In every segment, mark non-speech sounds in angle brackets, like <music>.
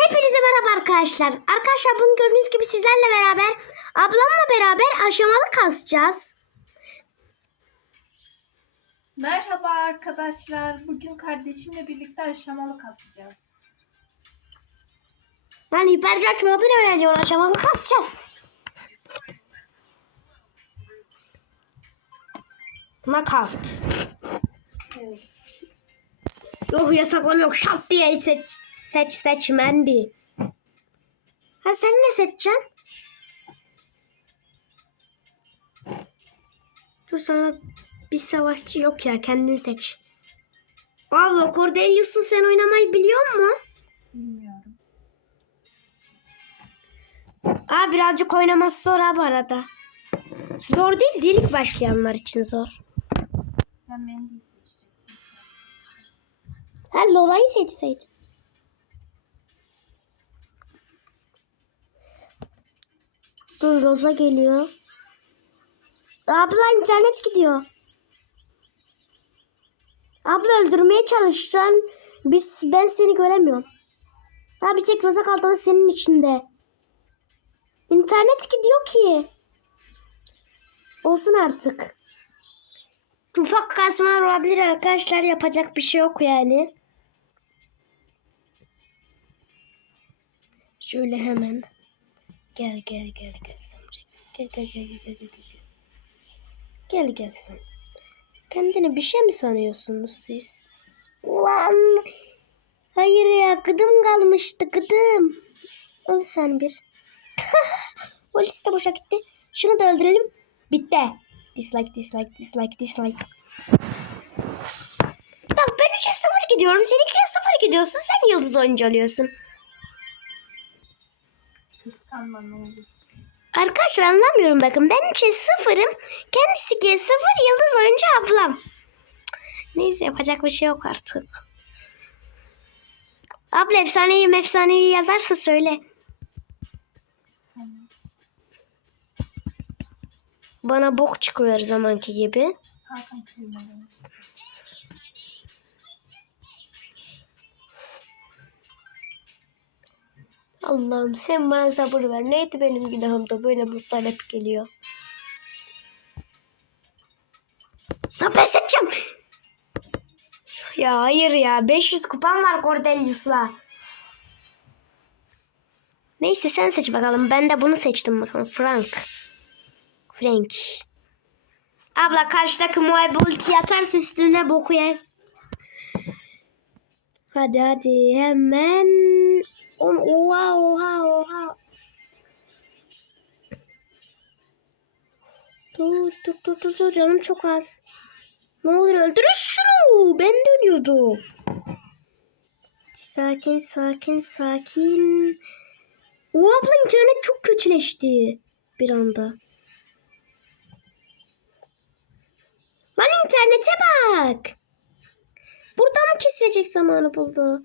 Hepinize merhaba arkadaşlar. Arkadaşlar bugün gördüğünüz gibi sizlerle beraber ablamla beraber aşamalı kasacağız. Merhaba arkadaşlar. Bugün kardeşimle birlikte aşamalı kasacağız. Ben hipercharge mobil öğreniyor aşamalı kasacağız. Knockout. Evet. Yok yasaklama yok. Şak diye seç, seç seçmendi. Ha sen ne seçeceksin? Dur sana bir savaşçı yok ya kendin seç. Abla Cordelius'u sen oynamayı biliyor musun? Bilmiyorum. Aa birazcık oynaması zor ha bu arada. Zor değil, delik başlayanlar için zor. Ben Mendy'yi seçecektim. Ha Lola'yı seçseydin. Dur Roza geliyor. Abla internet gidiyor. Abla öldürmeye çalışsan biz ben seni göremiyorum. Ha bir tek Roza kaldı senin içinde. İnternet gidiyor ki. Olsun artık. Ufak kasmalar olabilir arkadaşlar. Yapacak bir şey yok yani. Şöyle hemen. Gel gel gel gel Samcık. Gel gel gel gel gel gel. gel. Gel sen. Kendini bir şey mi sanıyorsunuz siz? Ulan. Hayır ya gıdım kalmıştı gıdım. Öl sen bir. <laughs> o liste boşa gitti. Şunu da öldürelim. Bitti. Dislike, dislike, dislike, dislike. Bak ben 3'e 0 gidiyorum. Sen 2'ye 0 gidiyorsun. Sen yıldız oyuncu oluyorsun. Arkadaşlar anlamıyorum bakın. Ben 3'e 0'ım. Kendisi 2'ye 0. Yıldız oyuncu ablam. Neyse yapacak bir şey yok artık. Abla efsaneyi efsaneyi yazarsa söyle. Bana bok çıkıyor zamanki gibi. Allah'ım sen bana sabır ver. Neydi benim günahım da böyle mutlar hep geliyor. Ya pes edeceğim. Ya hayır ya. 500 kupam var Cordelius'la. Neyse sen seç bakalım. Ben de bunu seçtim bakalım. Frank. Frank. Abla karşıdaki muhabbet ulti atarsa üstüne boku yer. Hadi hadi hemen. Oha oha oha. Dur dur dur dur dur canım çok az. Ne olur öldürün şunu. Ben de ölüyordum. Sakin sakin sakin. O abla internet çok kötüleşti bir anda. Lan internete bak. Burada mı kesilecek zamanı buldu?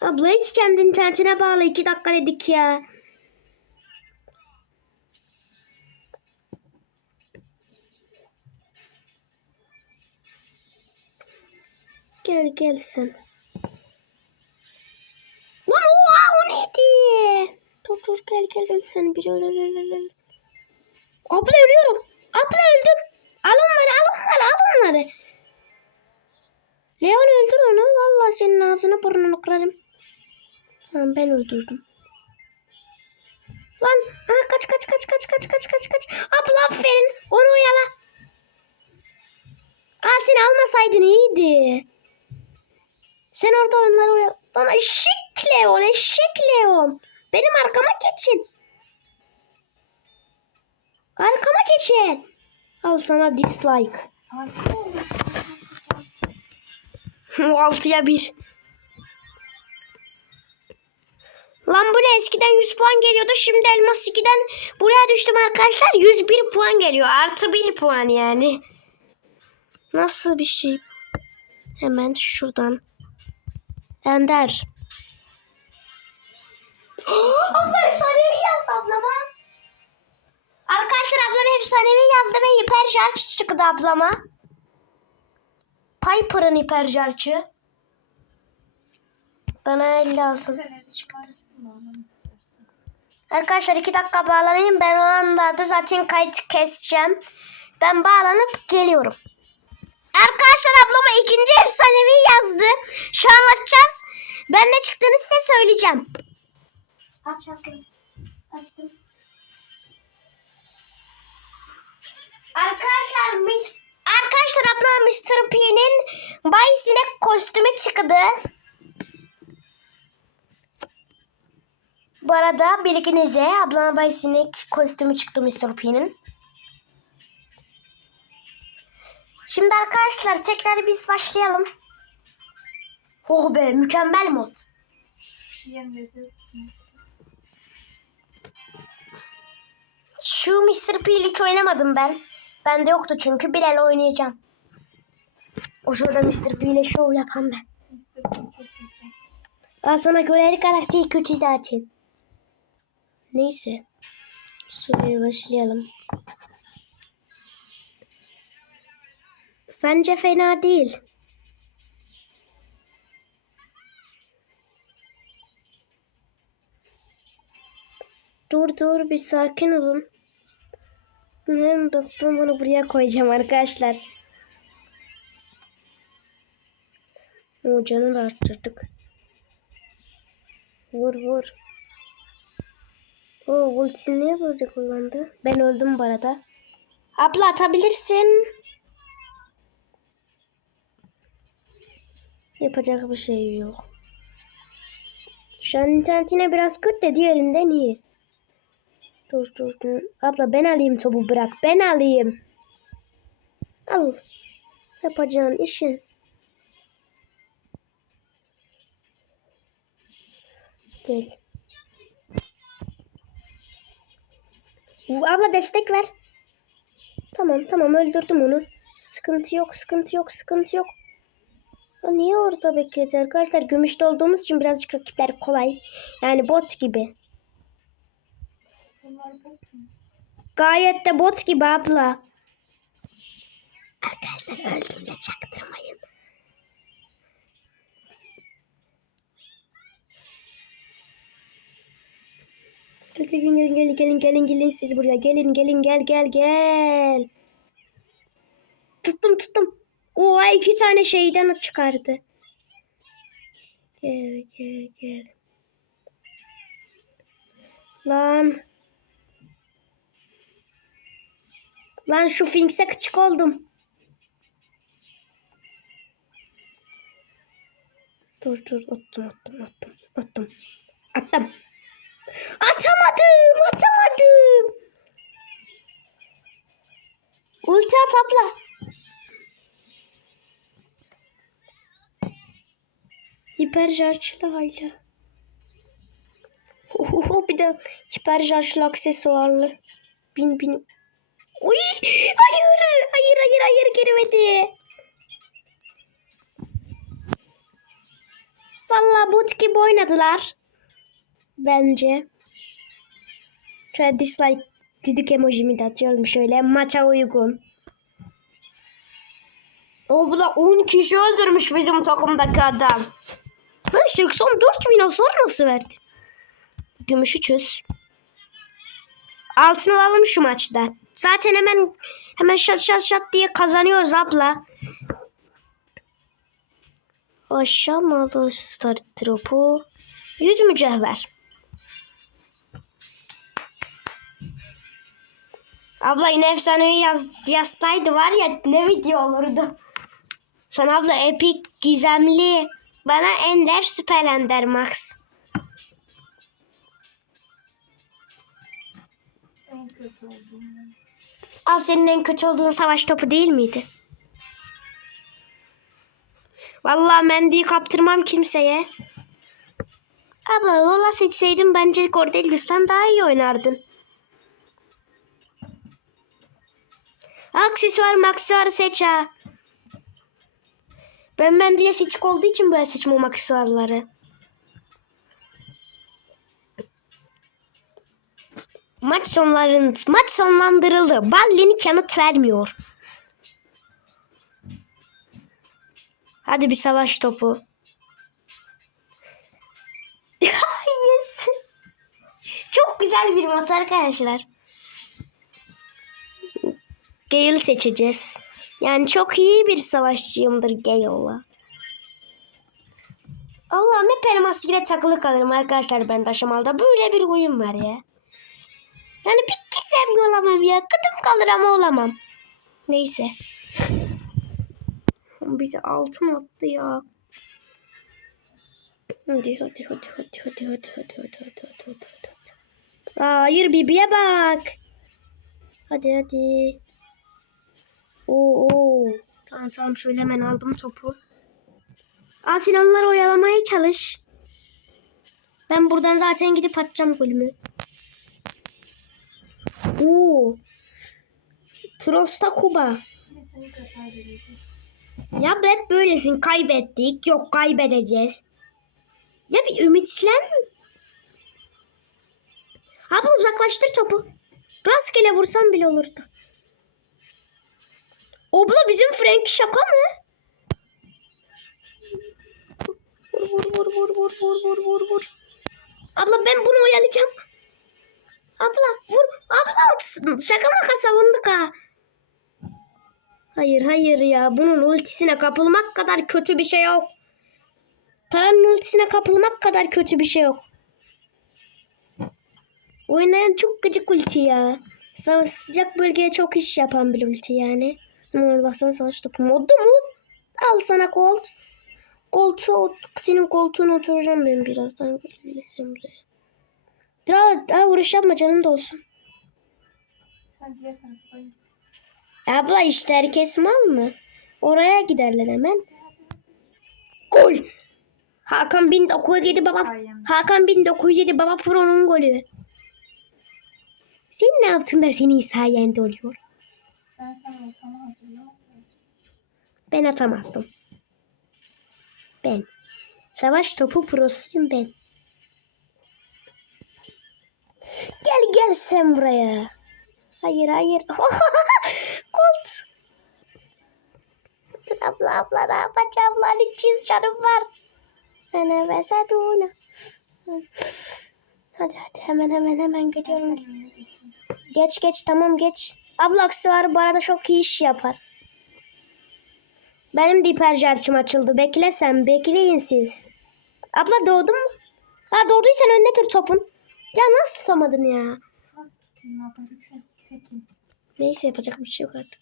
Abla hiç kendi internetine bağlı iki dakika dedik ya. Gel gel sen. Lan oha o neydi? Dur dur gel gel öl sen bir öl öl öl öl, öl. Abla ölüyorum. Abla öldüm. Al onları al onları al onları. Leon öldür onu. Vallahi senin ağzını burnunu kırarım. Tamam ben öldürdüm. Lan ha, kaç kaç kaç kaç kaç kaç kaç kaç. Abla aferin. Onu oyala. Aa seni almasaydın iyiydi. Sen orada onları oyala. Lan eşek Leon eşek Leon. Benim arkama geçin. Arkama geçin. Al sana dislike. Sakin ol. 6'ya 1. Lan bu ne? Eskiden 100 puan geliyordu. Şimdi elmas 2'den buraya düştüm arkadaşlar. 101 puan geliyor. Artı 1 puan yani. Nasıl bir şey? Hemen şuradan. Ender. <gasps> Abla efsanevi yazdı ablama. Arkadaşlar ablam efsanevi yazdı ve hiper çıktı ablama. Piper'ın hiper şarjı. Bana 56 Sen çıktı. Arkadaşlar iki dakika bağlanayım. Ben o anda da zaten kayıt keseceğim. Ben bağlanıp geliyorum. Arkadaşlar ablama ikinci efsanevi yazdı. Şu anlatacağız. Ben ne çıktığını size söyleyeceğim. Aç açtım. Açtım. Arkadaşlar mis Arkadaşlar ablam Mr. P'nin Bay Sinek kostümü çıktı. Bu arada bilginize ablama Bay Sinek kostümü çıktı Mr. P'nin. Şimdi arkadaşlar tekrar biz başlayalım. Oh be mükemmel mod. Şu Mr. P hiç oynamadım ben. Bende yoktu çünkü bir el oynayacağım. O sırada Mr. P ile şov yapan ben. Al sana karakteri kötü zaten. Neyse. Şöyle başlayalım. Bence fena değil. Dur dur bir sakin olun. Ben bunu buraya koyacağım arkadaşlar. O canı da arttırdık. Vur vur. O ultisini niye böyle kullandı? Ben öldüm bu arada. Abla atabilirsin. Yapacak bir şey yok. Şu an internetine biraz kötü de diğerinden iyi. Dur dur dur. Abla ben alayım topu bırak. Ben alayım. Al. Yapacağın işin. Gel. Abla destek ver. Tamam tamam öldürdüm onu. Sıkıntı yok sıkıntı yok sıkıntı yok. O niye orada bekledi arkadaşlar? Gümüşte olduğumuz için birazcık rakipler kolay. Yani bot gibi. Gayet de bot gibi abla. Arkadaşlar öldüğünde çaktırmayın. Gelin gelin gelin gelin gelin gelin siz buraya gelin gelin gel gel gel. Tuttum tuttum. Oha iki tane şeyden çıkardı. Gel gel gel. Lan. Lan şu Finks'e küçük oldum. Dur dur attım attım attım attım. Attım. Atamadım atamadım. Ulti at abla. Hiper şarjlı hala. Ohoho, bir de hiper şarjlı aksesuarlı. Bin bin. Uy, hayır, hayır, hayır, hayır girmedi. Vallahi bot gibi oynadılar. Bence. Şöyle dislike düdük emojimi de atıyorum şöyle maça uygun. O bu da 10 kişi öldürmüş bizim takımdaki adam. Ve 84 bin hasar nasıl verdi? Gümüşü çöz. Altın alalım şu maçta. Zaten hemen hemen şat şat şat diye kazanıyoruz abla. Aşamalı start dropu. 100 mücevher. Abla yine efsanevi yaz, yazsaydı var ya ne video olurdu. Sen abla epik, gizemli, bana ender, süper ender max. En kötü olduğum. yer. Al senin en kötü olduğun savaş topu değil miydi? Vallahi mendiyi kaptırmam kimseye. Abla Lola seçseydin bence Cordelius'tan daha iyi oynardın. Aksesuar maksuar seç ha. Ben ben diye seçik olduğu için böyle seçmem aksesuarları. Maç sonların maç sonlandırıldı. Ballini kanıt vermiyor. Hadi bir savaş topu. <laughs> yes. Çok güzel bir mat arkadaşlar. Gale seçeceğiz. Yani çok iyi bir savaşçıyımdır Gale'la. Allah'ım hep elmas ile takılı kalırım arkadaşlar ben taşımalda. Böyle bir huyum var ya. Yani bir gitsem olamam ya. Kıdım kalır ama olamam. Neyse. Bize altın attı ya. Hadi hadi hadi hadi hadi hadi hadi hadi hadi hadi hadi hadi. Hayır Bibi'ye bak. Hadi hadi. Oo, oo. Tamam tamam şöyle hemen aldım topu. Afin onları oyalamaya çalış. Ben buradan zaten gidip atacağım golümü. Oo. Prosta Kuba. Ya hep böylesin kaybettik. Yok kaybedeceğiz. Ya bir ümitlenme. Abi uzaklaştır topu. Rastgele vursam bile olurdu. Obla bizim Frank şaka mı? Vur vur vur vur vur vur vur vur. vur. Abla ben bunu oyalayacağım. Abla vur. Abla şaka maka savunduk ha. Hayır hayır ya. Bunun ultisine kapılmak kadar kötü bir şey yok. Taran'ın ultisine kapılmak kadar kötü bir şey yok. Oynayan çok gıcık ulti ya. Sıcak bölgeye çok iş yapan bir ulti yani. Baksana savaş topu moddu mu? Al sana kolt. Koltuğu, senin koltuğuna oturacağım ben birazdan. Gelirsen buraya. Daha, daha uğraş yapma canın da olsun. Sen diğer tarafa. Abla işte herkes mal mı? Oraya giderler hemen. Gol. Hakan 1907 baba. Hakan 1907 baba Pro'nun golü. Senin ne yaptın da senin sayende oluyor? Ben ortamı hazırlamak Ben atamazdım. Ben. Savaş topu prosuyum ben. Gel gel sen buraya. Hayır hayır. <laughs> Kolt. Abla abla ne yapacağım lan 300 canım var. Ana vesaduna. Hadi hadi hemen hemen hemen gidiyorum. Geç geç tamam geç. Abla aksesuarı bu arada çok iyi iş yapar. Benim de açıldı. Bekle sen. Bekleyin siz. Abla doğdun mu? Ha doğduysan önüne tür topun. Ya nasıl tutamadın ya? Neyse yapacak bir şey yok artık.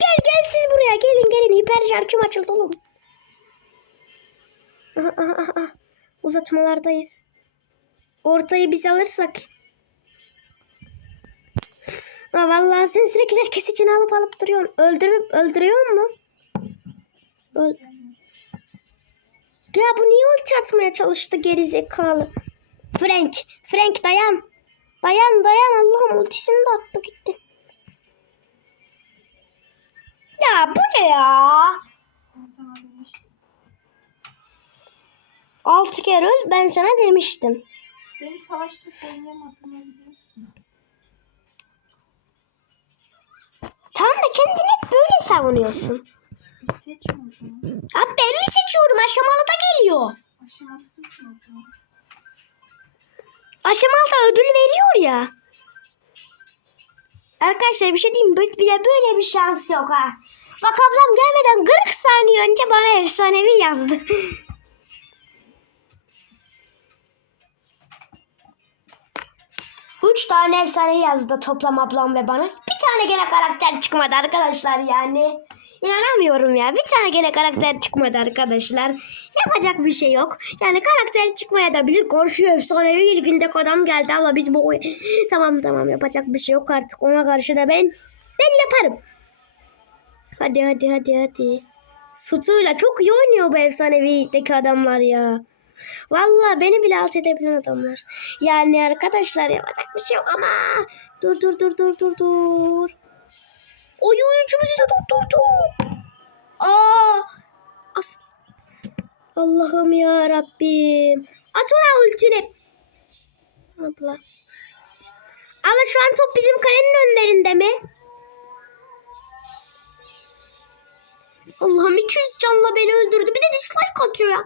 Gel gel siz buraya. Gelin gelin. Hipercarçım açıldı oğlum. Aha, aha, aha. Uzatmalardayız. Ortayı biz alırsak. Ha, vallahi sen sürekli kesicini alıp alıp duruyorsun. Öldürüp öldürüyor mu? Öl ya bu niye ulti atmaya çalıştı gerizekalı? Frank. Frank dayan. Dayan dayan Allah'ım ultisini de attı gitti. Ya bu ne ya? Altı kere öl ben sana demiştim. Beni savaşta oynayamadığına Tamam da kendini hep böyle savunuyorsun. Abi ben mi seçiyorum? Aşamalı da geliyor. Aşamalı da ödül veriyor ya. Arkadaşlar bir şey diyeyim? Böyle, böyle bir şans yok ha. Bak ablam gelmeden 40 saniye önce bana efsanevi yazdı. <laughs> Üç tane efsane yazdı toplam ablam ve bana. Bir tane gene karakter çıkmadı arkadaşlar yani. İnanamıyorum ya. Bir tane gene karakter çıkmadı arkadaşlar. Yapacak bir şey yok. Yani karakter çıkmaya da bilir. Karşı efsanevi ilginde adam geldi abla biz bu <laughs> Tamam tamam yapacak bir şey yok artık. Ona karşı da ben ben yaparım. Hadi hadi hadi hadi. Sutuyla çok iyi oynuyor bu efsanevideki adamlar ya. Vallahi beni bile alt edebilen adamlar. Yani arkadaşlar yapacak bir şey yok ama. Dur dur dur dur dur dur. Oy oyuncu bizi de tutturdu. Aa. As Allah'ım ya Rabbim. At ona ultini. Abla. Ama şu an top bizim kalenin önlerinde mi? Allah'ım 200 canla beni öldürdü. Bir de dislike atıyor ya.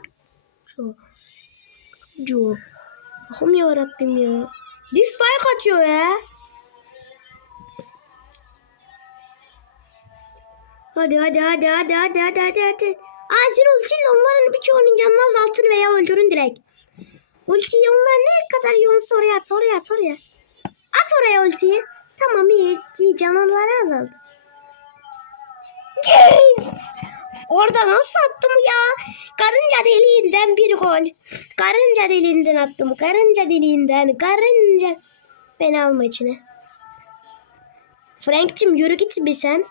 Cu. Cu. Allah'ım ya Rabbim ya. Dislike atıyor ya. Hadi hadi hadi hadi hadi hadi hadi hadi. Aa sen ultiyle onların birçoğunun canını azaltın veya öldürün direkt. Ultiyi onlar ne kadar yoğunsa oraya at oraya at oraya. At oraya ultiyi. Tamam iyi, iyi canları azaldı. Yes! Orada nasıl attım ya? Karınca deliğinden bir gol. Karınca deliğinden attım. Karınca deliğinden. Karınca. Beni alma içine. Frank'cim yürü git bir sen.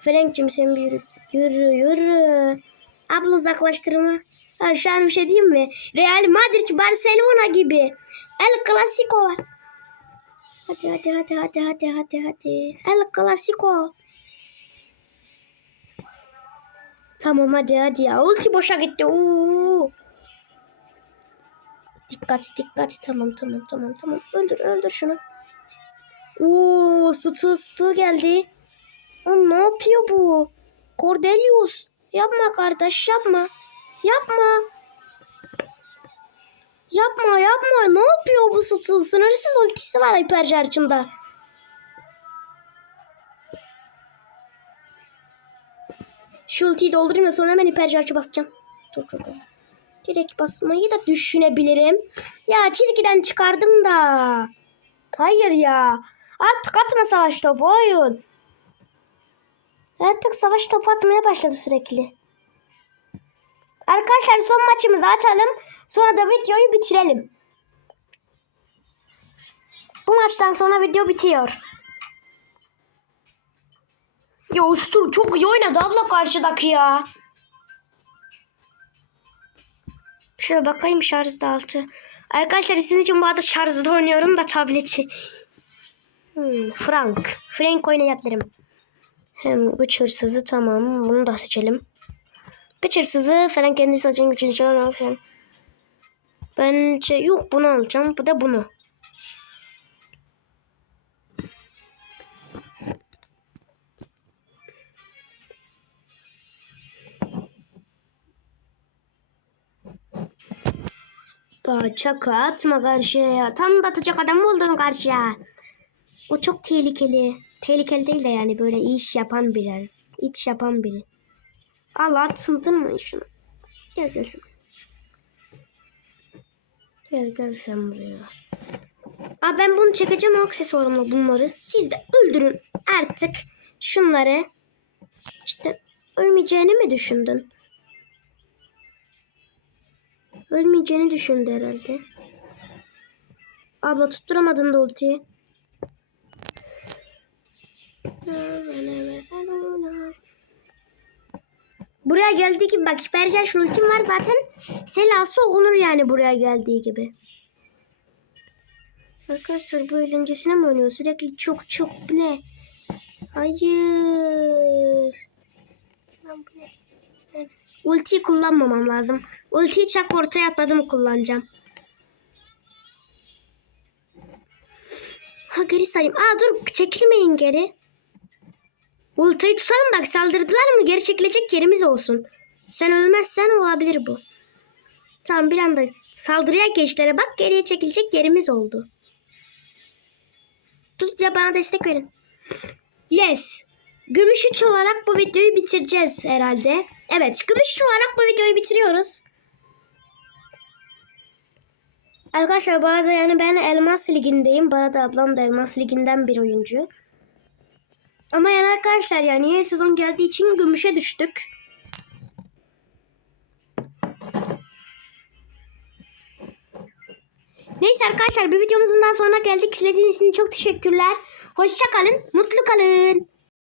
Frank'cim sen bir yürü. Yürü yürü. Abla uzaklaştırma. Ha, şu an bir şey diyeyim mi? Real Madrid Barcelona gibi. El Clasico. Hadi hadi hadi hadi hadi hadi hadi. El Clasico. Tamam hadi hadi ya. Ulti boşa gitti. Oo. Dikkat dikkat. Tamam tamam tamam tamam. Öldür öldür şunu. Oo Stu Stu geldi. O ne yapıyor bu? Cordelius. Yapma kardeş yapma. Yapma. Yapma yapma. Ne yapıyor bu Stu? Sınırsız ultisi var hipercharge'ında. Şu ultiyi doldurayım da sonra hemen hipercharge'ı basacağım. Dur dur dur. Direkt basmayı da düşünebilirim. Ya çizgiden çıkardım da. Hayır ya. Artık atma savaş topu oyun. Artık savaş topu atmaya başladı sürekli. Arkadaşlar son maçımızı atalım. Sonra da videoyu bitirelim. Bu maçtan sonra video bitiyor. Ya Ustu çok iyi oynadı abla karşıdaki ya. Şöyle bakayım şarj da altı. Arkadaşlar sizin için bu arada şarjda oynuyorum da tableti. Hmm, Frank. Frank oynayabilirim. Hem güç hırsızı tamam. Bunu da seçelim. Güç hırsızı falan kendisi açın gücünü çalar. Bence yok bunu alacağım. Bu da bunu. Aa, çaka atma karşıya. Tam da atacak adam buldun karşıya. O çok tehlikeli. Tehlikeli değil de yani böyle iş yapan biri. İç yapan biri. Allah atsıntın mı şunu? Gel gel sen. Gel gel sen buraya. Aa, ben bunu çekeceğim aksesuarımla bunları. Siz de öldürün artık şunları. İşte ölmeyeceğini mi düşündün? Ölmeyeceğini düşündü herhalde. Abla tutturamadın da ultiyi. Buraya geldiği gibi bak hiperşarj ultim var zaten. Selası okunur yani buraya geldiği gibi. Arkadaşlar bu eğlencesine mi oynuyor? Sürekli çok çok ne? Hayır. Ultiyi kullanmamam lazım. Ultiyi çak ortaya atladım kullanacağım. Ha geri sayayım. Aa dur çekilmeyin geri. Ultiyi tutalım bak saldırdılar mı geri çekilecek yerimiz olsun. Sen ölmezsen olabilir bu. Tamam bir anda saldırıya geçlere bak geriye çekilecek yerimiz oldu. Tut ya bana destek verin. Yes. Gümüş 3 olarak bu videoyu bitireceğiz herhalde. Evet gümüş 3 olarak bu videoyu bitiriyoruz. Arkadaşlar bu arada yani ben Elmas Ligi'ndeyim. Bu arada ablam da Elmas Ligi'nden bir oyuncu. Ama yani arkadaşlar yani yeni sezon geldiği için gümüşe düştük. Neyse arkadaşlar bir videomuzun daha sonuna geldik. İzlediğiniz için çok teşekkürler. Hoşça kalın, mutlu kalın.